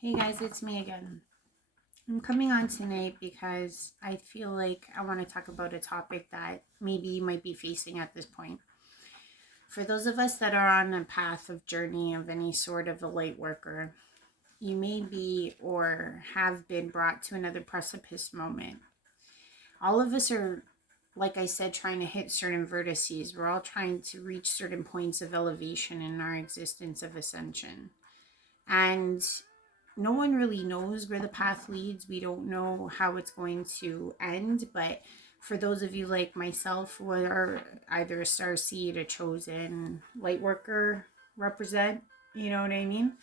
Hey guys, it's me again. I'm coming on tonight because I feel like I want to talk about a topic that maybe you might be facing at this point. For those of us that are on a path of journey of any sort of a light worker, you may be or have been brought to another precipice moment. All of us are, like I said, trying to hit certain vertices. We're all trying to reach certain points of elevation in our existence of ascension. And no one really knows where the path leads. We don't know how it's going to end, but for those of you like myself who are either a star seed, a chosen light worker represent, you know what I mean?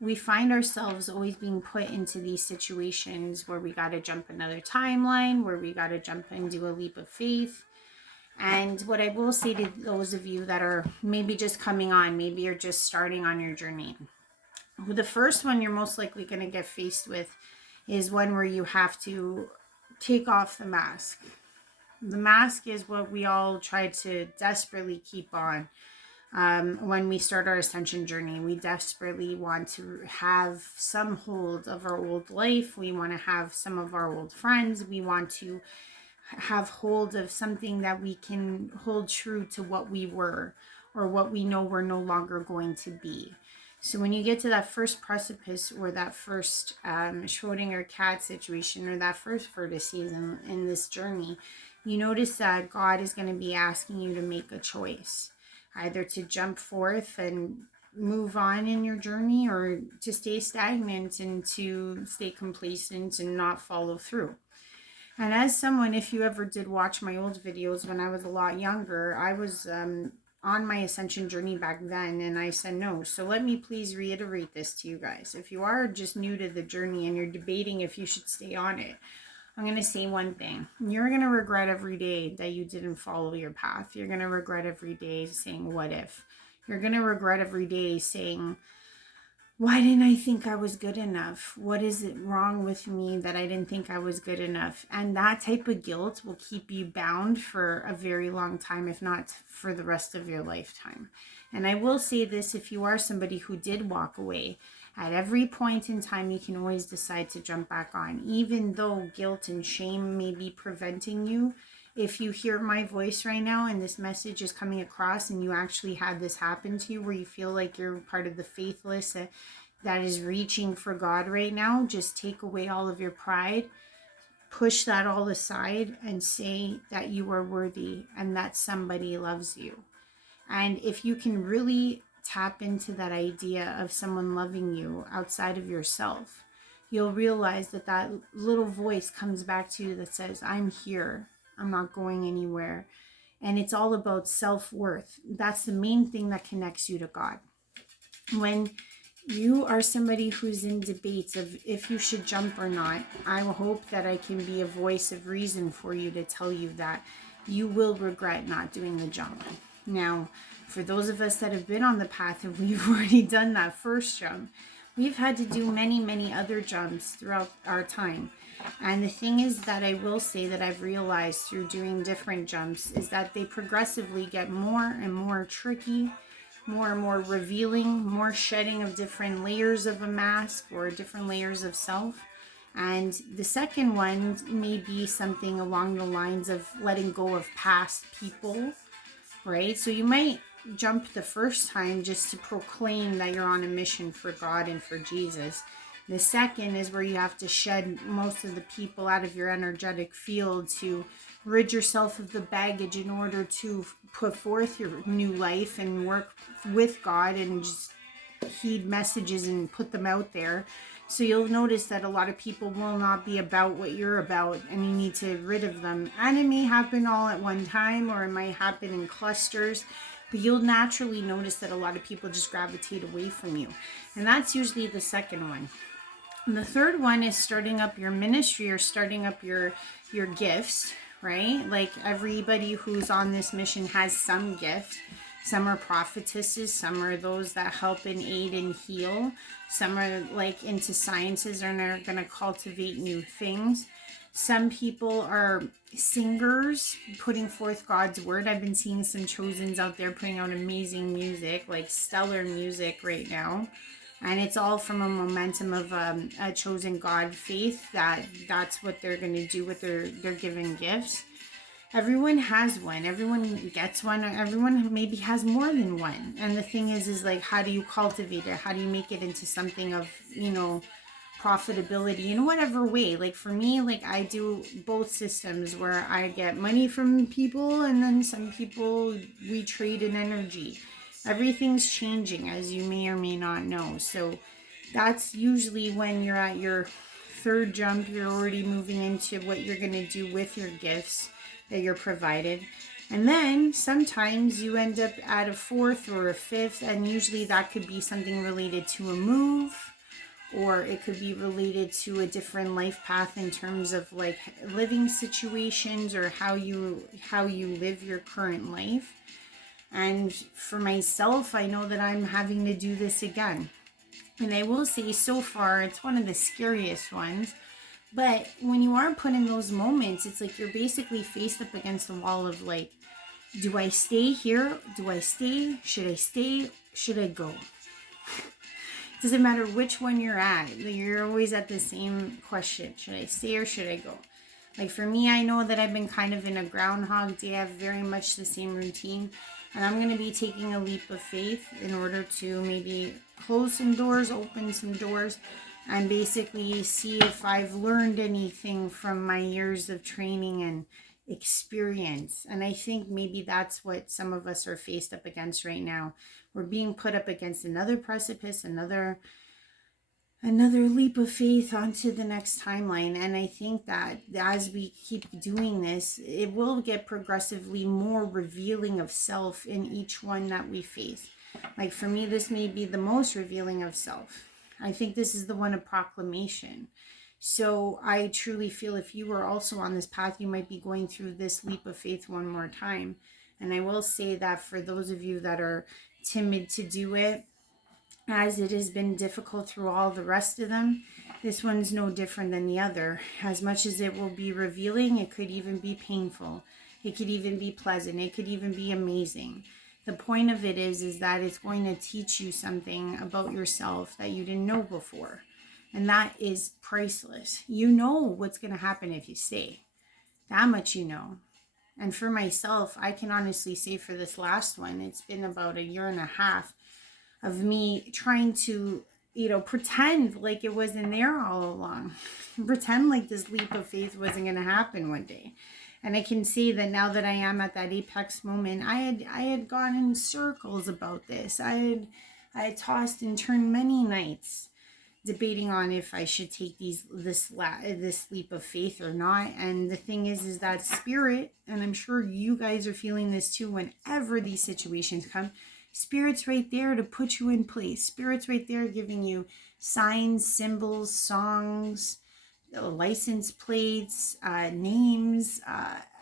We find ourselves always being put into these situations where we got to jump another timeline, where we got to jump and do a leap of faith. And what I will say to those of you that are maybe just coming on, maybe you're just starting on your journey, the first one you're most likely going to get faced with is one where you have to take off the mask. The mask is what we all try to desperately keep on. When we start our ascension journey, we desperately want to have some hold of our old life. We want to have some of our old friends. We want to have hold of something that we can hold true to what we were or what we know we're no longer going to be. So when you get to that first precipice or that first Schrodinger cat situation or that first vertices in this journey, you notice that God is going to be asking you to make a choice, either to jump forth and move on in your journey or to stay stagnant and to stay complacent and not follow through. And as someone, if you ever did watch my old videos when I was a lot younger, I was on my ascension journey back then, and I said no. So let me please reiterate this to you guys. If you are just new to the journey and you're debating if you should stay on it, I'm going to say one thing. You're going to regret every day that you didn't follow your path. You're going to regret every day saying, what if? You're going to regret every day saying, why didn't I think I was good enough? What is it wrong with me that I didn't think I was good enough? And that type of guilt will keep you bound for a very long time, if not for the rest of your lifetime. And I will say this, if you are somebody who did walk away, at every point in time, you can always decide to jump back on, even though guilt and shame may be preventing you. If you hear my voice right now and this message is coming across and you actually had this happen to you where you feel like you're part of the faithless that is reaching for God right now, just take away all of your pride, push that all aside, and say that you are worthy and that somebody loves you. And if you can really tap into that idea of someone loving you outside of yourself, you'll realize that that little voice comes back to you that says, I'm here, I'm not going anywhere. And it's all about self-worth. That's the main thing that connects you to God. When you are somebody who's in debates of if you should jump or not, I hope that I can be a voice of reason for you to tell you that you will regret not doing the jump. Now, for those of us that have been on the path and we've already done that first jump, we've had to do many, many other jumps throughout our time. And the thing is that I will say that I've realized through doing different jumps is that they progressively get more and more tricky, more and more revealing, more shedding of different layers of a mask or different layers of self. And the second one may be something along the lines of letting go of past people, right? So you might jump the first time just to proclaim that you're on a mission for God and for Jesus. The second is where you have to shed most of the people out of your energetic field to rid yourself of the baggage in order to put forth your new life and work with God and just heed messages and put them out there. So you'll notice that a lot of people will not be about what you're about and you need to rid of them. And it may happen all at one time or it might happen in clusters, but you'll naturally notice that a lot of people just gravitate away from you. And that's usually the second one. And the third one is starting up your ministry or starting up your gifts, right? Like everybody who's on this mission has some gift. Some are prophetesses, some are those that help and aid and heal. Some are like into sciences and are going to cultivate new things. Some people are singers putting forth God's word. I've been seeing some chosens out there putting out amazing music, like stellar music right now. And it's all from a momentum of a chosen God faith that that's what they're going to do with their given gifts. Everyone has one. Everyone gets one. Or everyone maybe has more than one. And the thing is like, how do you cultivate it? How do you make it into something of, profitability in whatever way? Like for me, like I do both systems where I get money from people and then some people we trade in energy. Everything's changing, as you may or may not know. So that's usually when you're at your third jump, you're already moving into what you're going to do with your gifts that you're provided. And then sometimes you end up at a fourth or a fifth, and usually that could be something related to a move, or it could be related to a different life path in terms of like living situations or how you live your current life. And for myself, I know that I'm having to do this again. And I will say so far, it's one of the scariest ones. But when you are put in those moments, it's like you're basically faced up against the wall of like, do I stay here? Do I stay? Should I stay? Should I go? Doesn't matter which one you're at. You're always at the same question. Should I stay or should I go? Like for me, I know that I've been kind of in a groundhog day. I have very much the same routine. And I'm going to be taking a leap of faith in order to maybe close some doors, open some doors, and basically see if I've learned anything from my years of training and experience. And I think maybe that's what some of us are faced up against right now. We're being put up against another precipice, another leap of faith onto the next timeline. And I think that as we keep doing this, it will get progressively more revealing of self in each one that we face. Like for me, this may be the most revealing of self. I think this is the one of proclamation. So I truly feel if you are also on this path, you might be going through this leap of faith one more time. And I will say that for those of you that are timid to do it, as it has been difficult through all the rest of them, this one's no different than the other. As much as it will be revealing, it could even be painful. It could even be pleasant. It could even be amazing. The point of it is that it's going to teach you something about yourself that you didn't know before. And that is priceless. You know what's going to happen if you stay. That much you know. And for myself, I can honestly say for this last one, it's been about a year and a half of me trying to, pretend like it wasn't there all along. Pretend like this leap of faith wasn't going to happen one day. And I can see that now that I am at that apex moment, I had gone in circles about this. I had tossed and turned many nights debating on if I should take this leap of faith or not. And the thing is that spirit, and I'm sure you guys are feeling this too whenever these situations come, Spirit's right there to put you in place. Spirit's right there giving you signs, symbols, songs, license plates, names,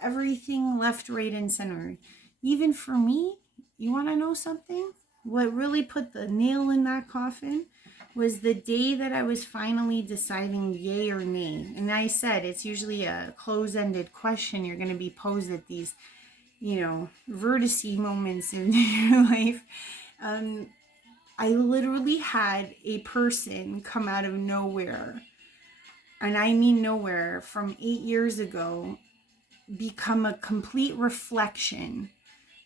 everything left, right, and center. Even for me, you want to know something? What really put the nail in that coffin was the day that I was finally deciding yay or nay. And I said it's usually a close-ended question you're going to be posed at these vertice moments in your life. I literally had a person come out of nowhere, and I mean nowhere, from 8 years ago, become a complete reflection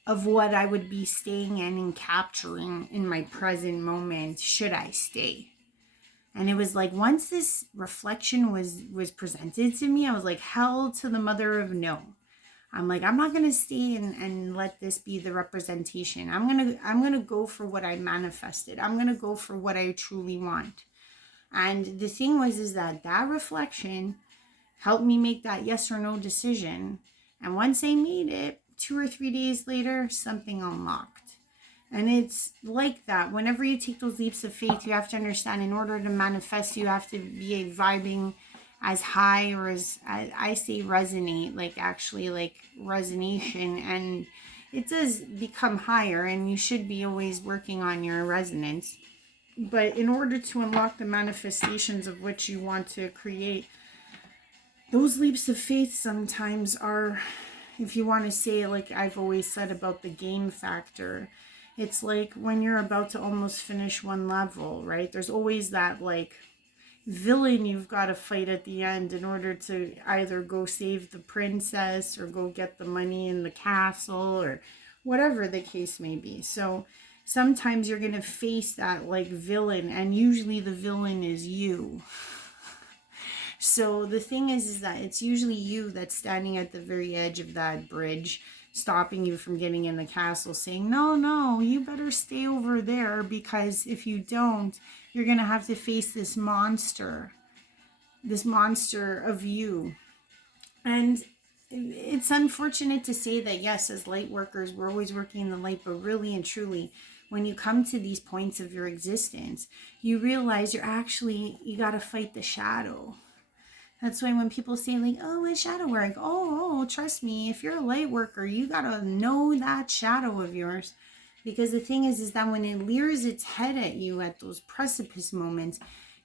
of what I would be staying in and capturing in my present moment should I stay. And it was like once this reflection was presented to me, I was like, hell to the mother of no. I'm like, I'm not gonna stay and let this be the representation. I'm gonna go for what I manifested. I'm gonna go for what I truly want. And the thing is that reflection helped me make that yes or no decision. And once I made it, 2 or 3 days later, something unlocked. And it's like that. Whenever you take those leaps of faith, you have to understand in order to manifest, you have to be vibing as high, or as I say resonate, like actually like resonation, and it does become higher, and you should be always working on your resonance. But in order to unlock the manifestations of what you want to create, those leaps of faith sometimes are, if you want to say, like I've always said about the game factor, It's like when you're about to almost finish one level, right? There's always that like villain you've got to fight at the end in order to either go save the princess or go get the money in the castle or whatever the case may be. So sometimes you're going to face that like villain, and usually the villain is you. So the thing is that it's usually you that's standing at the very edge of that bridge, stopping you from getting in the castle, saying, no, no, you better stay over there, because if you don't, you're going to have to face this monster of you. And it's unfortunate to say that, yes, as light workers, we're always working in the light, but really and truly, when you come to these points of your existence, you realize you got to fight the shadow. That's why when people say like, oh, it's shadow work. Oh, trust me, if you're a light worker, you got to know that shadow of yours. Because the thing is that when it leers its head at you at those precipice moments,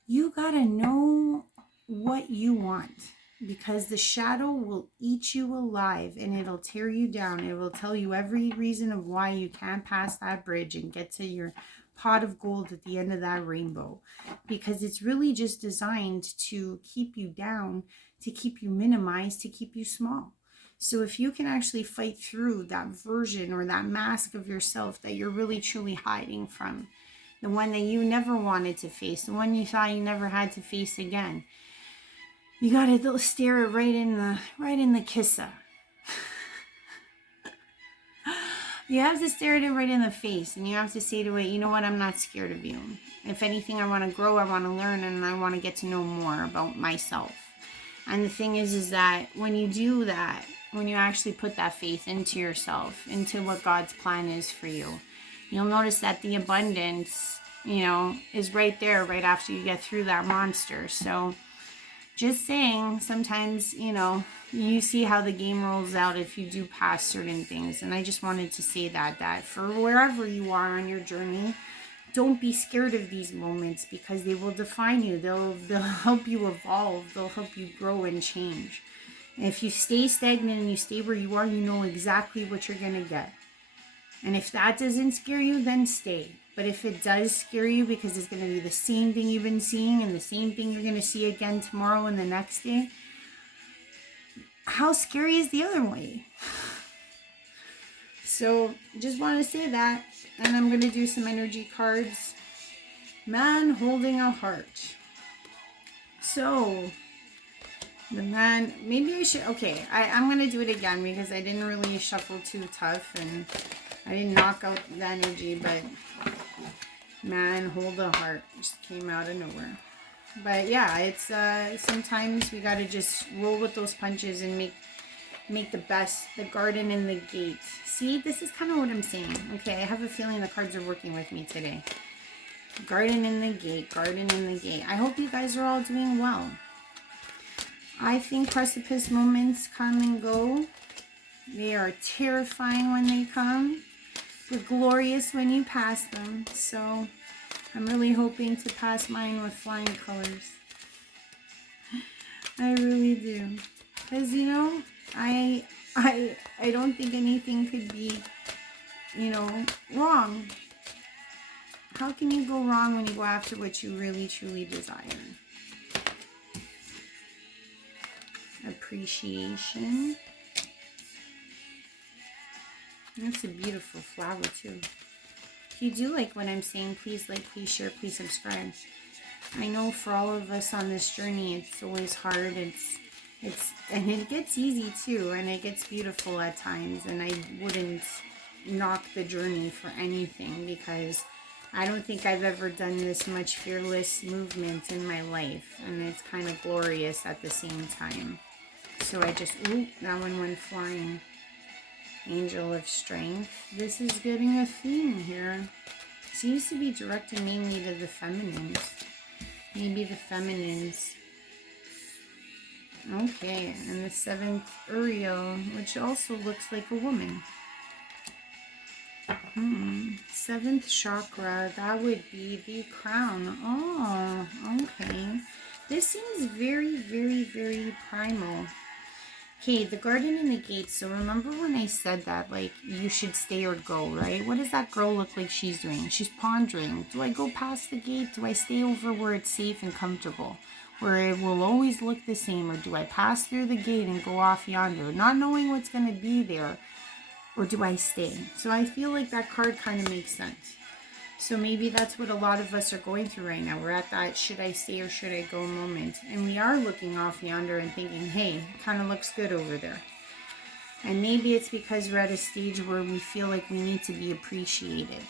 you got to know what you want. Because the shadow will eat you alive and it'll tear you down. It will tell you every reason of why you can't pass that bridge and get to your pot of gold at the end of that rainbow, because it's really just designed to keep you down, to keep you minimized, to keep you small. So if you can actually fight through that version or that mask of yourself that you're really truly hiding from, the one that you never wanted to face, the one you thought you never had to face again, you gotta stare it right in the kissa. You have to stare at it right in the face, and you have to say to it, you know what, I'm not scared of you. If anything, I want to grow, I want to learn, and I want to get to know more about myself. And the thing is that when you do that, when you actually put that faith into yourself, into what God's plan is for you, you'll notice that the abundance, is right there right after you get through that monster. So just saying, sometimes, you see how the game rolls out if you do pass certain things. And I just wanted to say that for wherever you are on your journey, don't be scared of these moments, because they will define you. They'll help you evolve. They'll help you grow and change. And if you stay stagnant and you stay where you are, you know exactly what you're going to get. And if that doesn't scare you, then stay. But if it does scare you, because it's going to be the same thing you've been seeing and the same thing you're going to see again tomorrow and the next day, how scary is the other way? So just want to say that. And I'm going to do some energy cards. Man holding a heart. So the man, maybe I should, okay, I'm going to do it again, because I didn't really shuffle too tough and I didn't knock out the energy, but man hold a heart just came out of nowhere. But yeah, it's sometimes we got to just roll with those punches and make the best, the garden in the gate. See, this is kind of what I'm saying. Okay, I have a feeling the cards are working with me today. Garden in the gate, garden in the gate. I hope you guys are all doing well. I think precipice moments come and go. They are terrifying when they come, but glorious when you pass them. So I'm really hoping to pass mine with flying colors. I really do. Because, I don't think anything could be, wrong. How can you go wrong when you go after what you really, truly desire? Appreciation. That's a beautiful flower too. If you do like what I'm saying, please like, please share, please subscribe. I know for all of us on this journey, it's always hard. And it gets easy too, and it gets beautiful at times. And I wouldn't knock the journey for anything, because I don't think I've ever done this much fearless movement in my life, and it's kind of glorious at the same time. So I just, that one went flying. Angel of Strength. This is getting a theme here. Seems to be directed mainly to the feminines. Maybe the feminines. Okay, and the 7th Uriel, which also looks like a woman. 7th chakra, that would be the crown. Oh, okay. This seems very, very, very primal. Okay, the garden and the gates. So remember when I said that, like, you should stay or go, right? What does that girl look like she's doing? She's pondering. Do I go past the gate? Do I stay over where it's safe and comfortable? Where it will always look the same? Or do I pass through the gate and go off yonder, not knowing what's going to be there? Or do I stay? So I feel like that card kind of makes sense. So maybe that's what a lot of us are going through right now. We're at that should I stay or should I go moment. And we are looking off yonder and thinking, hey, kind of looks good over there. And maybe it's because we're at a stage where we feel like we need to be appreciated.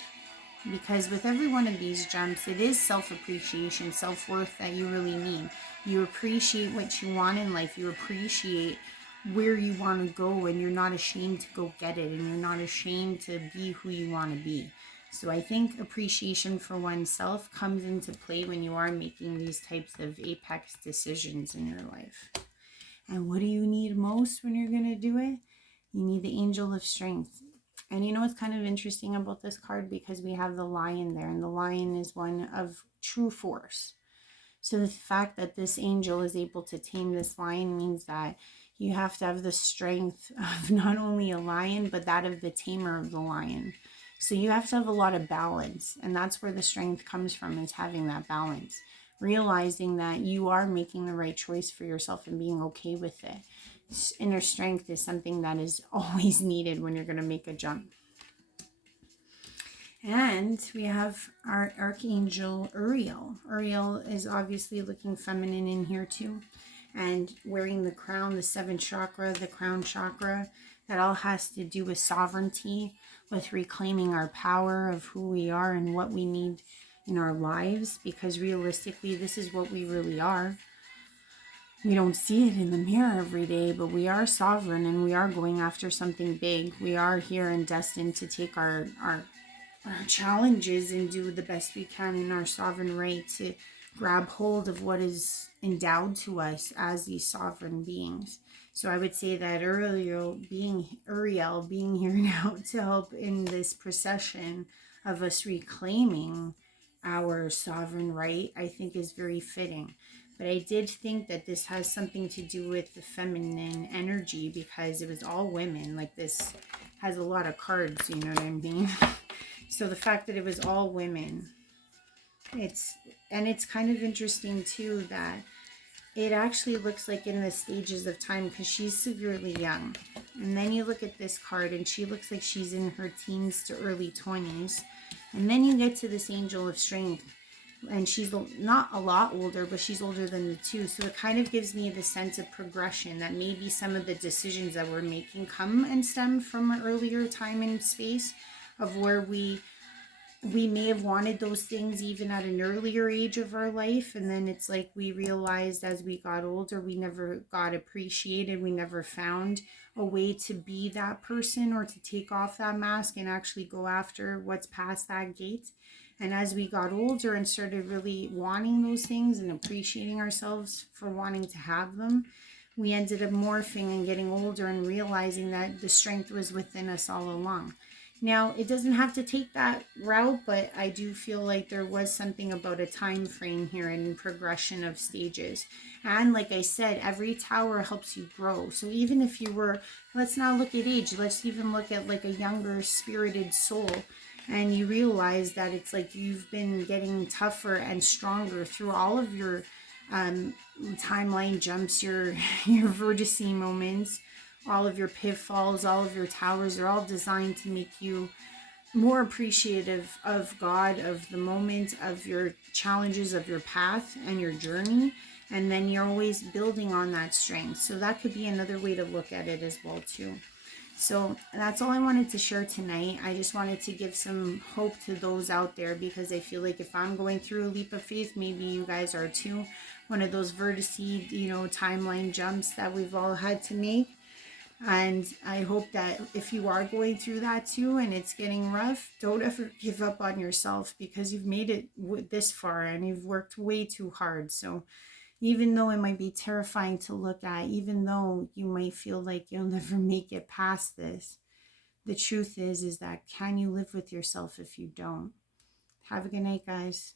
Because with every one of these jumps, it is self-appreciation, self-worth that you really need. You appreciate what you want in life. You appreciate where you want to go, and you're not ashamed to go get it, and you're not ashamed to be who you want to be. So I think appreciation for oneself comes into play when you are making these types of apex decisions in your life. And what do you need most when you're going to do it? You need the angel of strength. And you know what's kind of interesting about this card? Because we have the lion there, and the lion is one of true force. So the fact that this angel is able to tame this lion means that you have to have the strength of not only a lion, but that of the tamer of the lion. So you have to have a lot of balance, and that's where the strength comes from, is having that balance. Realizing that you are making the right choice for yourself and being okay with it. Inner strength is something that is always needed when you're going to make a jump. And we have our Archangel Uriel. Uriel is obviously looking feminine in here too. And wearing the crown, the 7th chakra, the crown chakra. That all has to do with sovereignty, with reclaiming our power of who we are and what we need in our lives. Because realistically, this is what we really are. We don't see it in the mirror every day, but we are sovereign and we are going after something big. We are here and destined to take our challenges and do the best we can in our sovereign right to grab hold of what is endowed to us as these sovereign beings. So I would say that Uriel being here now to help in this procession of us reclaiming our sovereign right, I think is very fitting. But I did think that this has something to do with the feminine energy, because it was all women. Like, this has a lot of cards, you know what I mean? So the fact that it was all women, it's kind of interesting too that it actually looks like in the stages of time, because she's severely young. And then you look at this card and she looks like she's in her teens to early 20s. And then you get to this angel of strength, and she's not a lot older, but she's older than the two. So it kind of gives me the sense of progression, that maybe some of the decisions that we're making come and stem from an earlier time and space of where we may have wanted those things even at an earlier age of our life, and then it's like we realized as we got older we never got appreciated, we never found a way to be that person or to take off that mask and actually go after what's past that gate. And as we got older and started really wanting those things and appreciating ourselves for wanting to have them, we ended up morphing and getting older and realizing that the strength was within us all along. Now, it doesn't have to take that route, but I do feel like there was something about a time frame here and progression of stages. And like I said, every tower helps you grow. So even if you were, let's not look at age, let's even look at like a younger spirited soul, and you realize that it's like you've been getting tougher and stronger through all of your timeline jumps, your vertice moments, all of your pitfalls, all of your towers are all designed to make you more appreciative of God, of the moment, of your challenges, of your path and your journey. And then you're always building on that strength. So that could be another way to look at it as well too. So that's all I wanted to share tonight. I just wanted to give some hope to those out there, because I feel like if I'm going through a leap of faith, maybe you guys are too. One of those vertice, timeline jumps that we've all had to make. And I hope that if you are going through that too and it's getting rough, don't ever give up on yourself, because you've made it this far and you've worked way too hard. So even though it might be terrifying to look at, even though you might feel like you'll never make it past this, the truth is that can you live with yourself if you don't? Have a good night, guys.